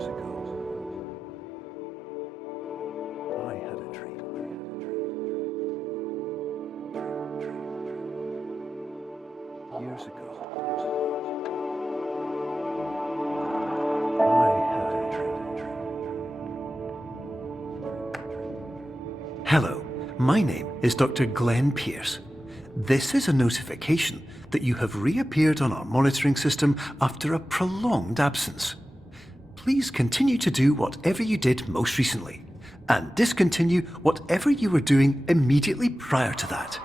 Years ago, I had a dream. Years ago, I had a dream. Hello, my name is Dr. Glenn Pierce. This is a notification that you have reappeared on our monitoring system after a prolonged absence. Please continue to do whatever you did most recently, and discontinue whatever you were doing immediately prior to that.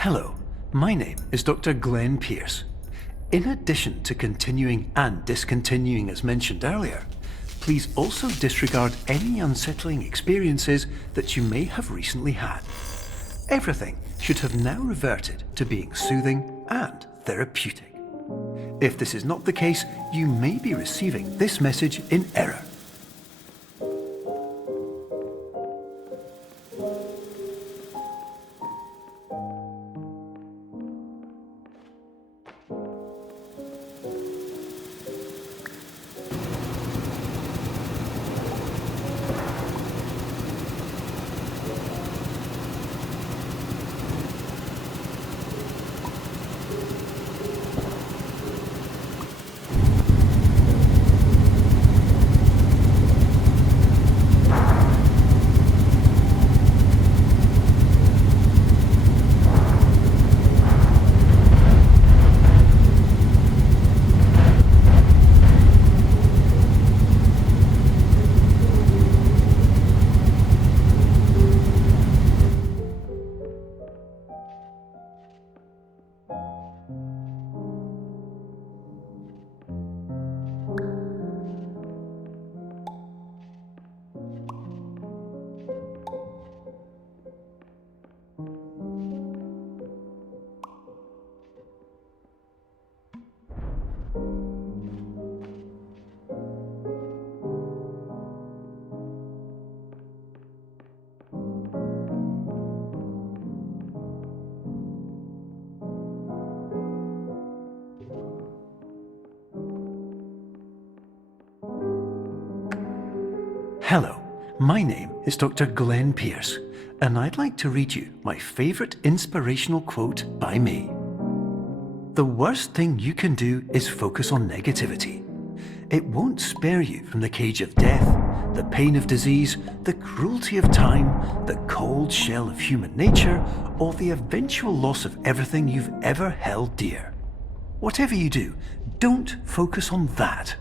Hello, my name is Dr. Glenn Pierce. In addition to continuing and discontinuing as mentioned earlier, please also disregard any unsettling experiences that you may have recently had. Everything should have now reverted to being soothing and therapeutic. If this is not the case, you may be receiving this message in error. Hello, my name is Dr. Glenn Pierce, and I'd like to read you my favourite inspirational quote by me. The worst thing you can do is focus on negativity. It won't spare you from the cage of death, the pain of disease, the cruelty of time, the cold shell of human nature, or the eventual loss of everything you've ever held dear. Whatever you do, don't focus on that.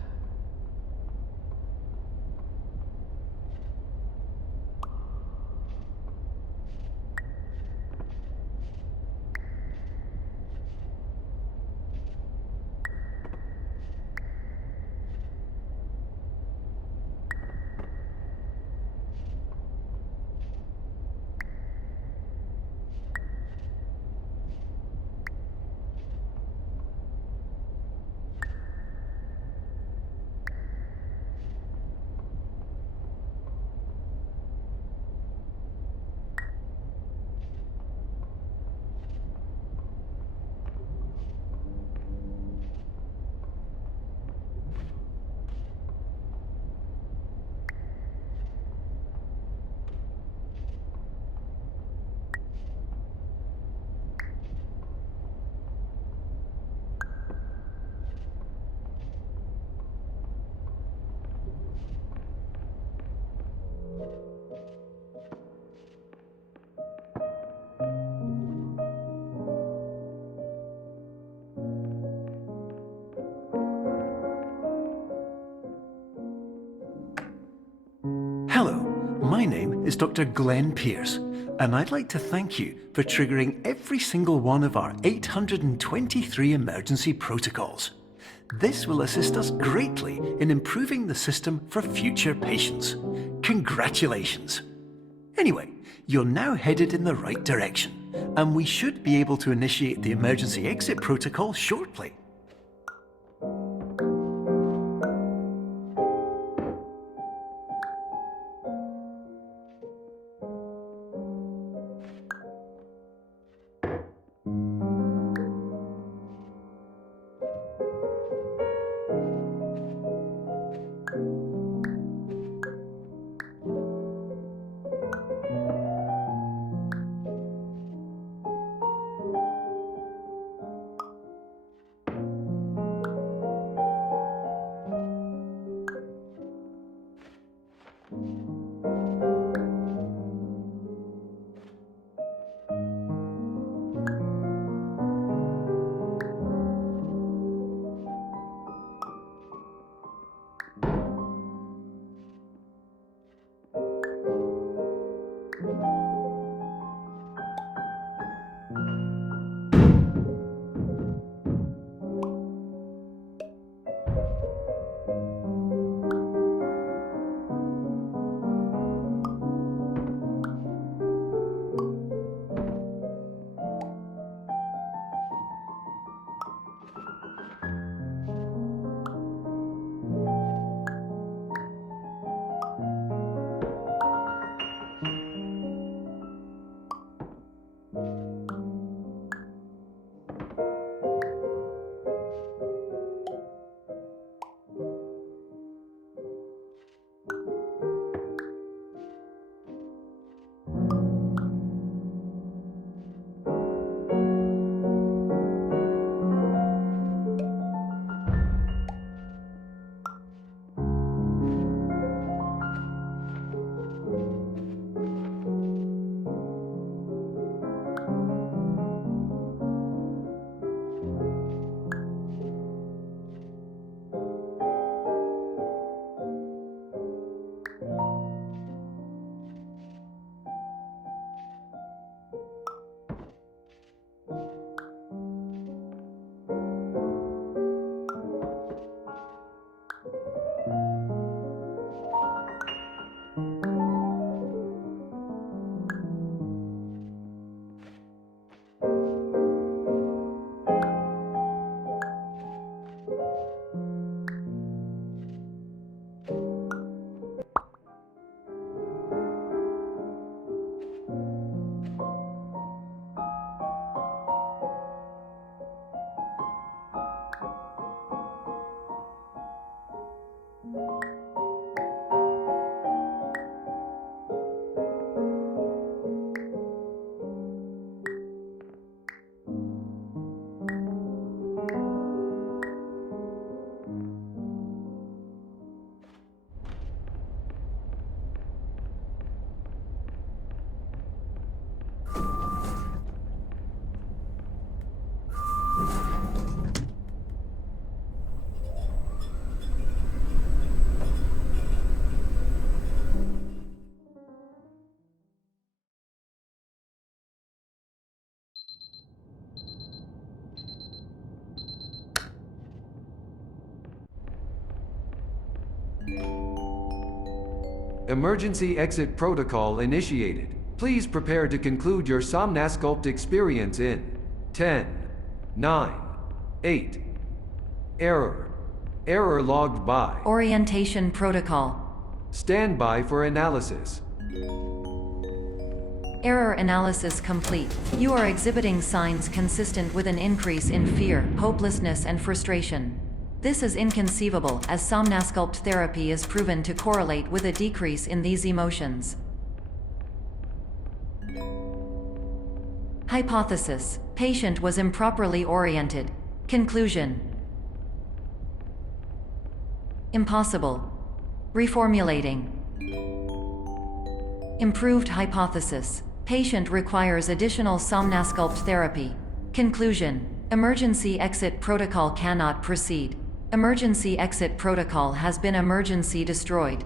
is Dr. Glenn Pierce, and I'd like to thank you for triggering every single one of our 823 emergency protocols. This will assist us greatly in improving the system for future patients. Congratulations! Anyway, you're now headed in the right direction, and we should be able to initiate the emergency exit protocol shortly. Emergency exit protocol initiated. Please prepare to conclude your Somnasculpt experience in 10, 9, 8. Error. Error logged by. Orientation protocol. Stand by for analysis. Error analysis complete. You are exhibiting signs consistent with an increase in fear, hopelessness, and frustration. This is inconceivable, as Somnasculpt therapy is proven to correlate with a decrease in these emotions. Hypothesis: patient was improperly oriented. Conclusion: impossible. Reformulating. Improved hypothesis: patient requires additional Somnasculpt therapy. Conclusion: emergency exit protocol cannot proceed. Emergency exit protocol has been emergency destroyed.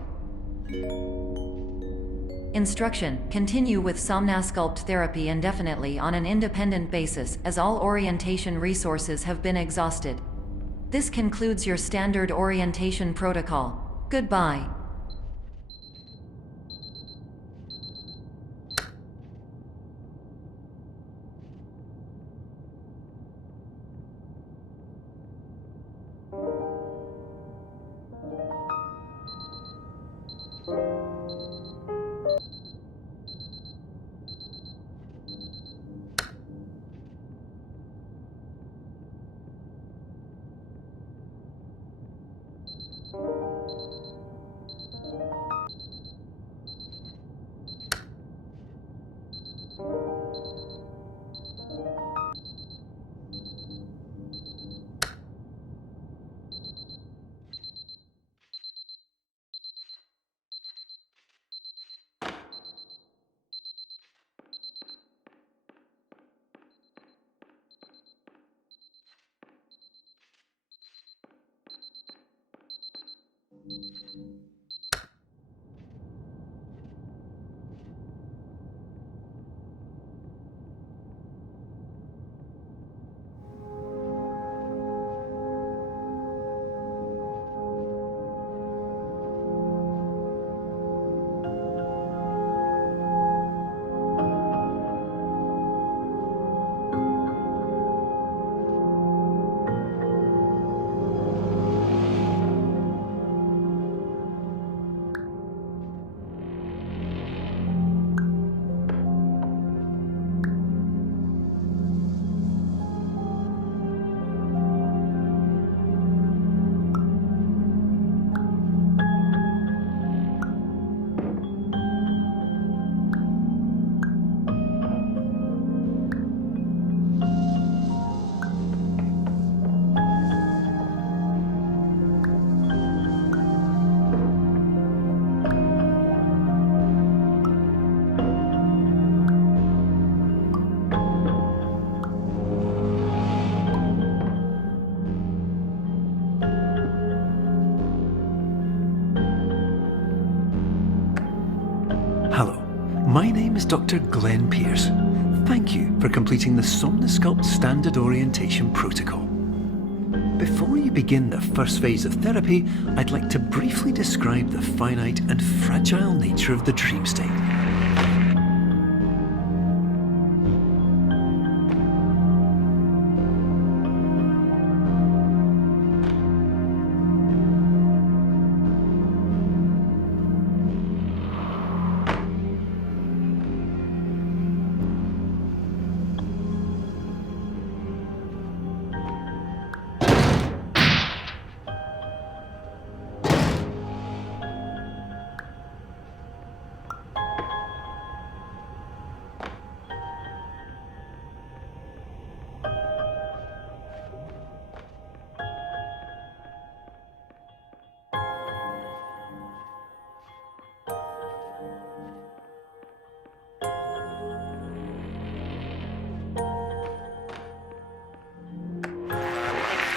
Instruction: continue with Somnasculpt therapy indefinitely on an independent basis, as all orientation resources have been exhausted. This concludes your standard orientation protocol. Goodbye. Hello, my name is Dr. Glenn Pierce. Thank you for completing the Somnasculpt Standard Orientation Protocol. Before you begin the first phase of therapy, I'd like to briefly describe the finite and fragile nature of the dream state.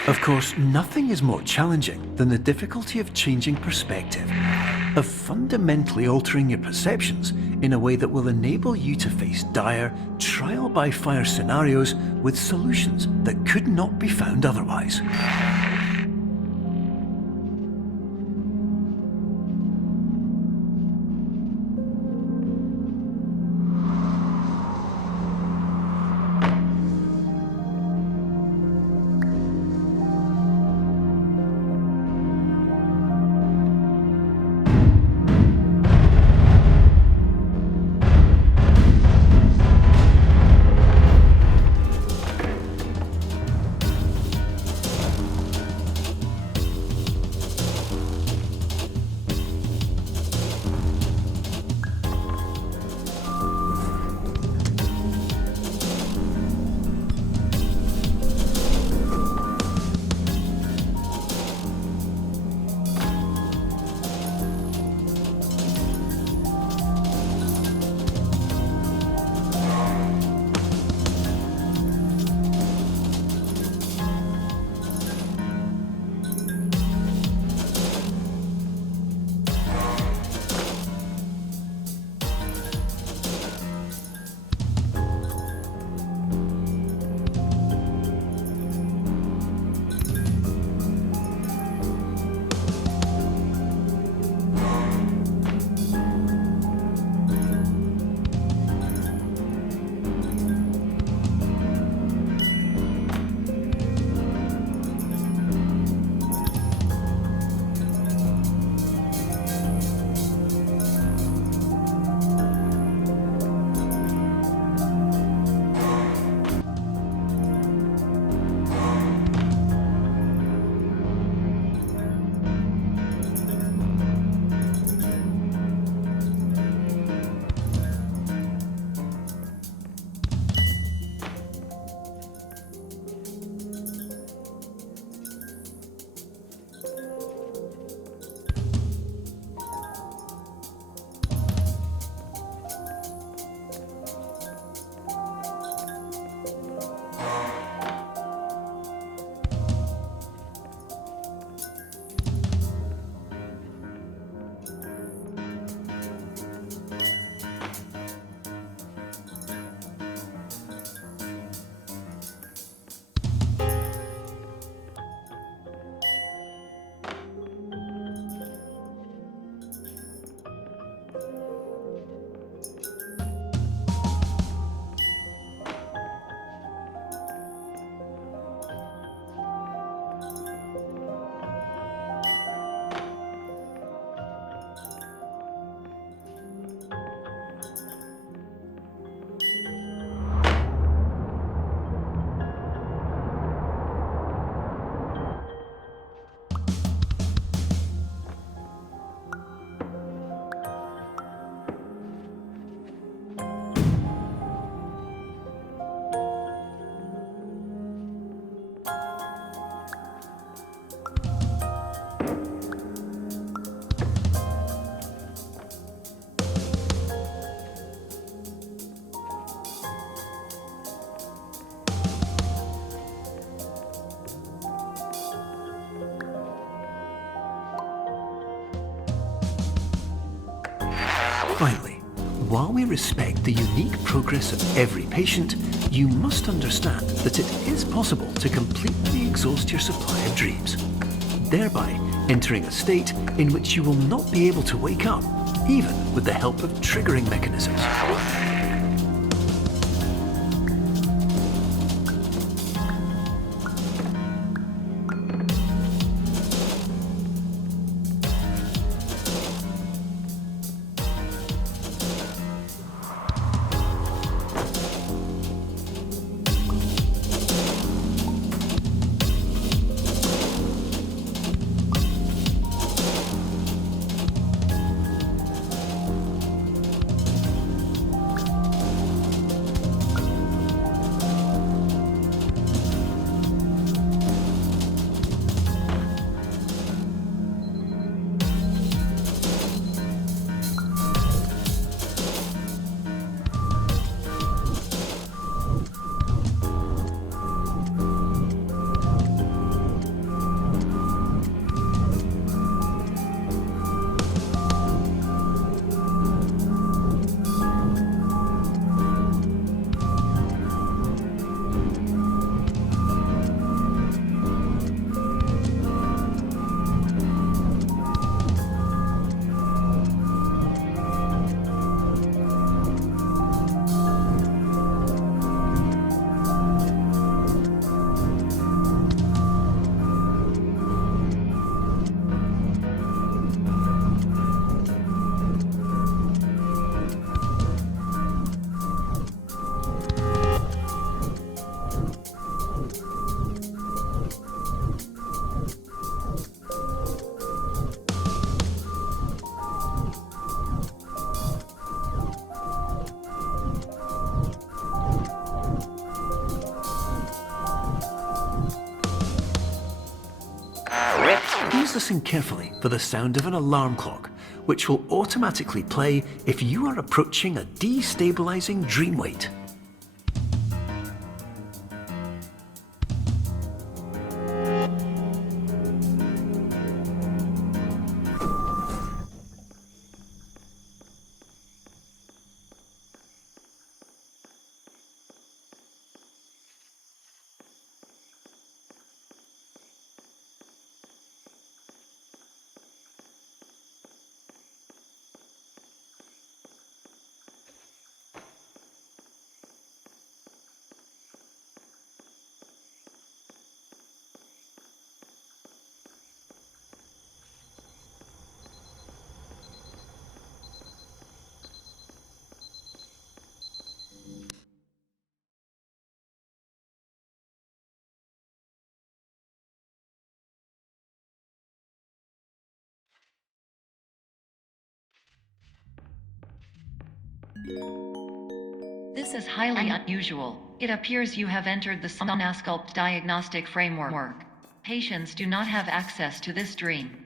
Of course, nothing is more challenging than the difficulty of changing perspective, of fundamentally altering your perceptions in a way that will enable you to face dire, trial-by-fire scenarios with solutions that could not be found otherwise. fully respect the unique progress of every patient, you must understand that it is possible to completely exhaust your supply of dreams, thereby entering a state in which you will not be able to wake up, even with the help of triggering mechanisms. Please listen carefully for the sound of an alarm clock, which will automatically play if you are approaching a destabilizing dream weight. This is highly unusual. It appears you have entered the Somnasculpt diagnostic framework. Patients do not have access to this dream.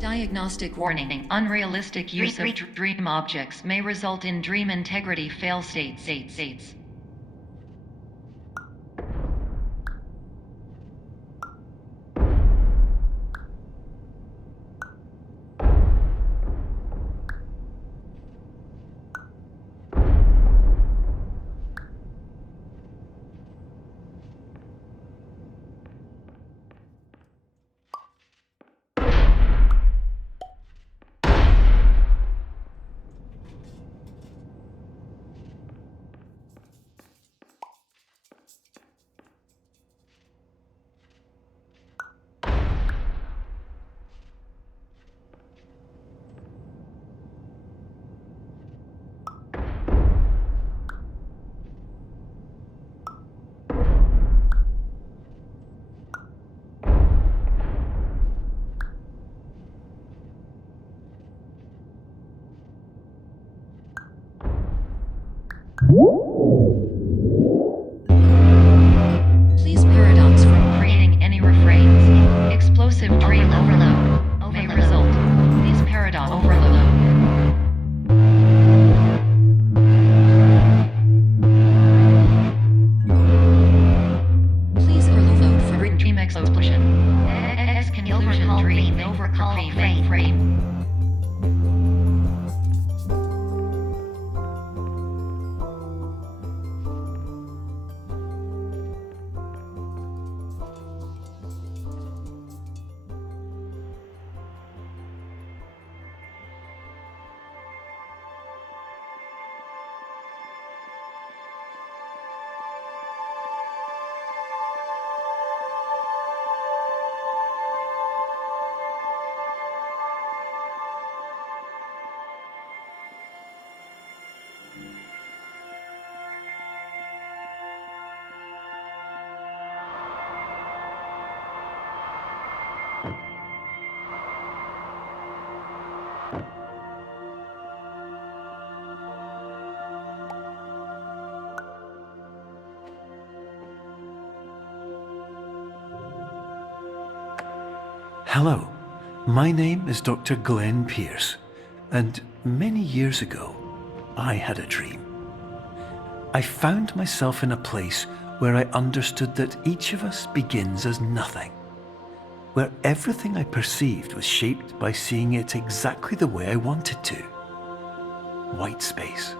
Diagnostic warning. Unrealistic use of dream objects may result in dream integrity fail states. recall frame. Hello, my name is Dr. Glenn Pierce, and many years ago, I had a dream. I found myself in a place where I understood that each of us begins as nothing, where everything I perceived was shaped by seeing it exactly the way I wanted to. White space.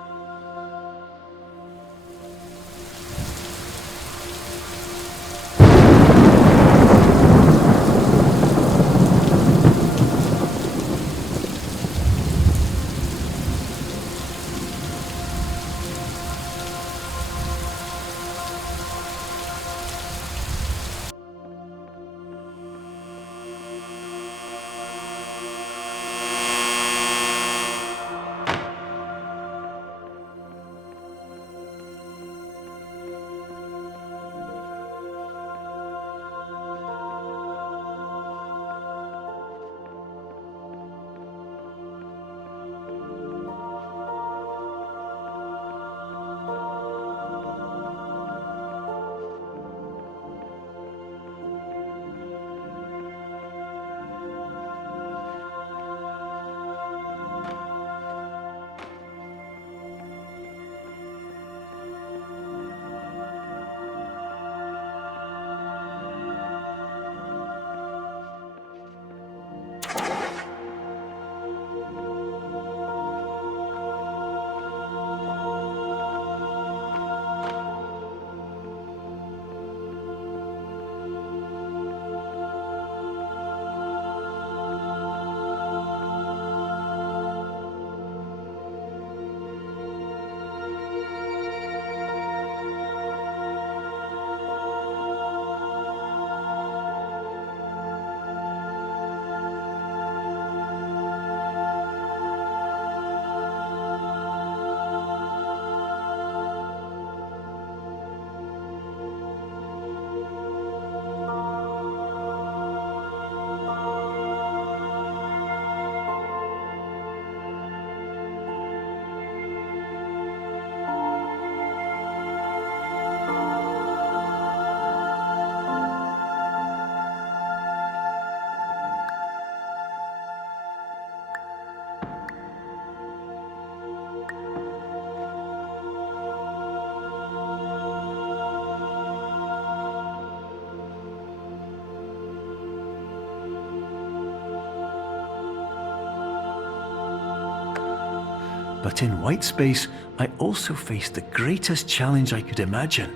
But in white space, I also faced the greatest challenge I could imagine.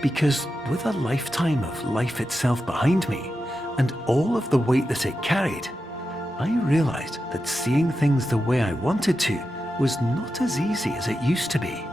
Because with a lifetime of life itself behind me, and all of the weight that it carried, I realized that seeing things the way I wanted to was not as easy as it used to be.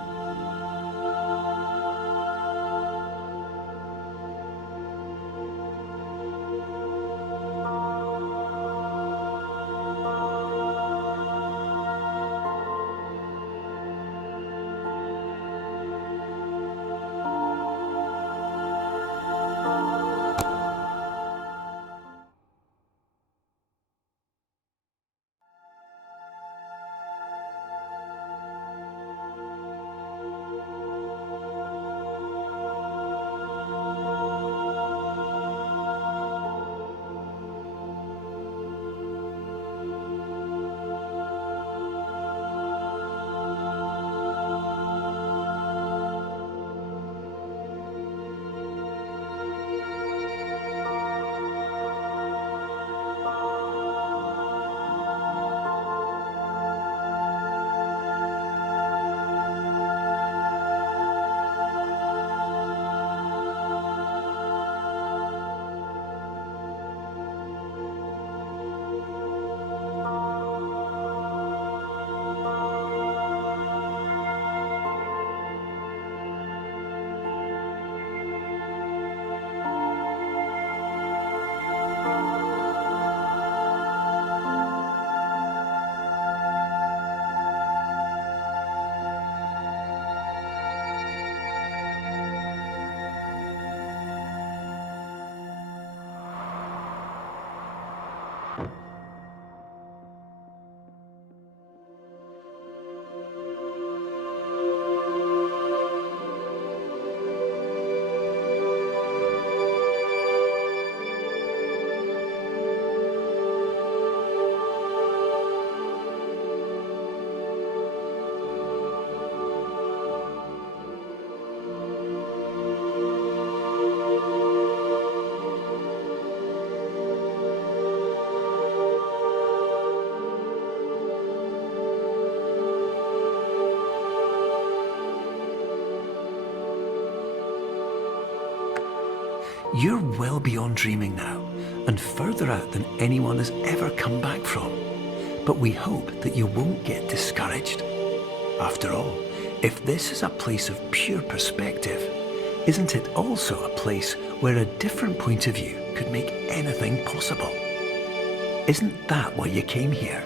You're well beyond dreaming now, and further out than anyone has ever come back from. But we hope that you won't get discouraged. After all, if this is a place of pure perspective, isn't it also a place where a different point of view could make anything possible? Isn't that why you came here?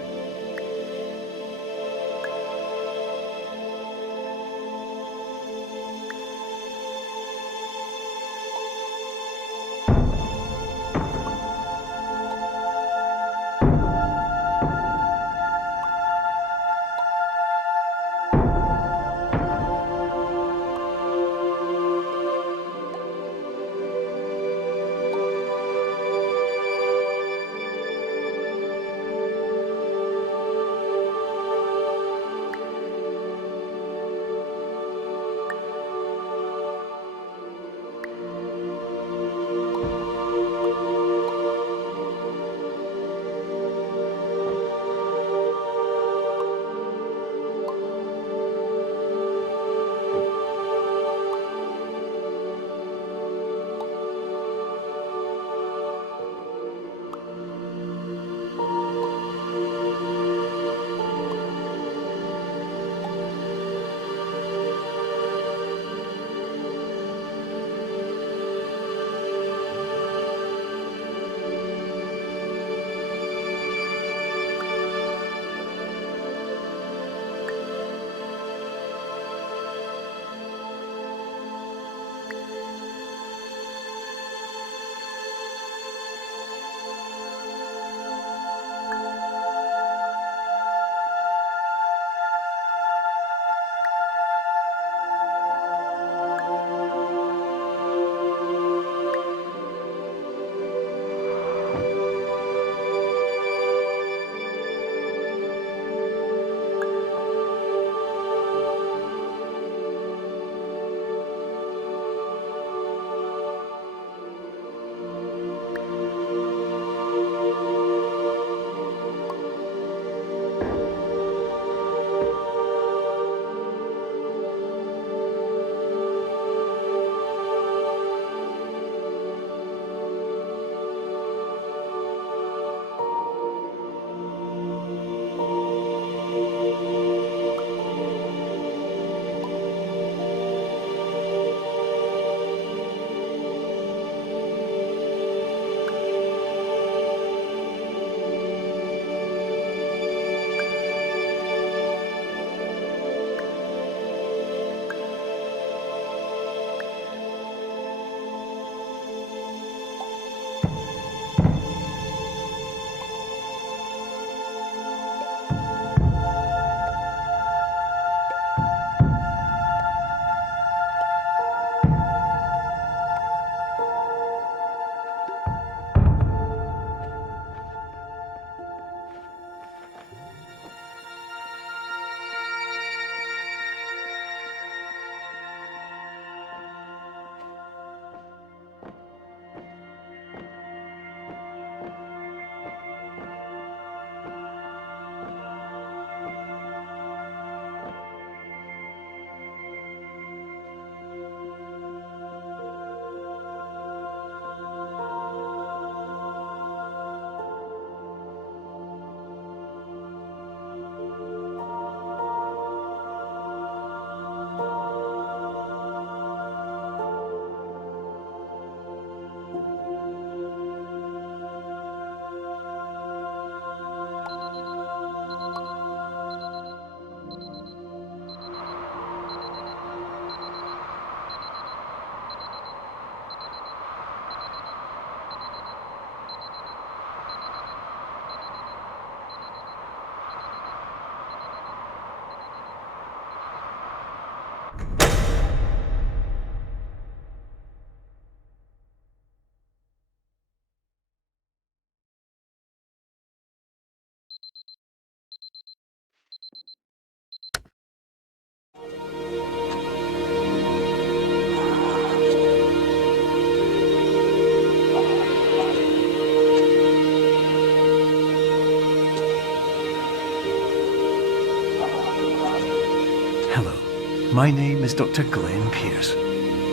My name is Dr. Glenn Pierce,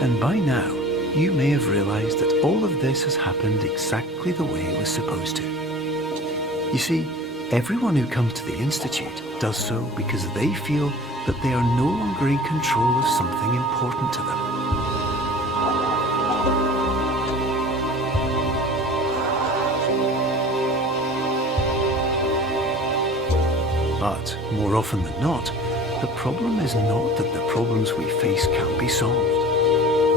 and by now you may have realized that all of this has happened exactly the way it was supposed to. You see, everyone who comes to the Institute does so because they feel that they are no longer in control of something important to them. But more often than not, the problem is not that the problems we face can't be solved.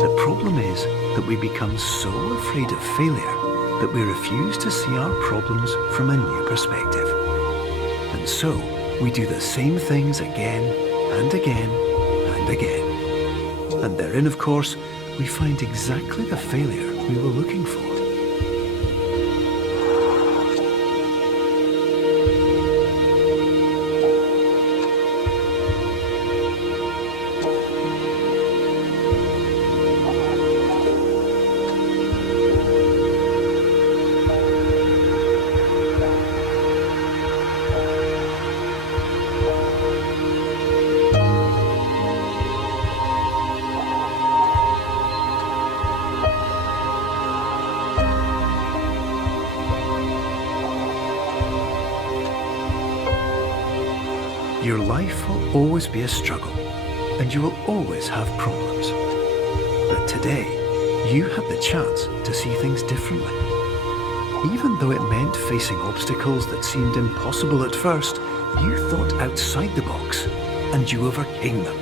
The problem is that we become so afraid of failure that we refuse to see our problems from a new perspective. And so, we do the same things again and again and again. And therein, of course, we find exactly the failure we were looking for. Your life will always be a struggle, and you will always have problems. But today, you had the chance to see things differently. Even though it meant facing obstacles that seemed impossible at first, you thought outside the box, and you overcame them.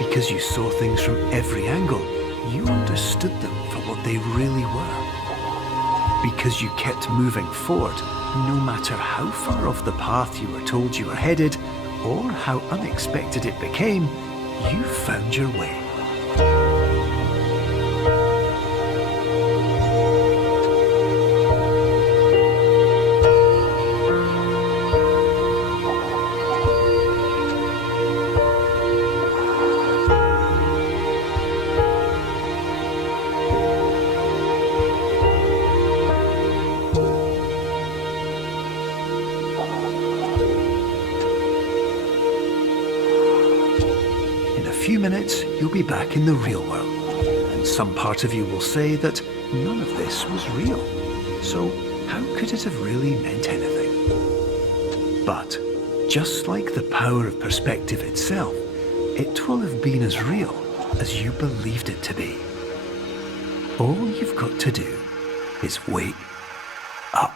Because you saw things from every angle, you understood them for what they really were. Because you kept moving forward, no matter how far off the path you were told you were headed, or how unexpected it became, you found your way. In a few minutes, you'll be back in the real world, and some part of you will say that none of this was real. So how could it have really meant anything? But just like the power of perspective itself, it will have been as real as you believed it to be. All you've got to do is wake up.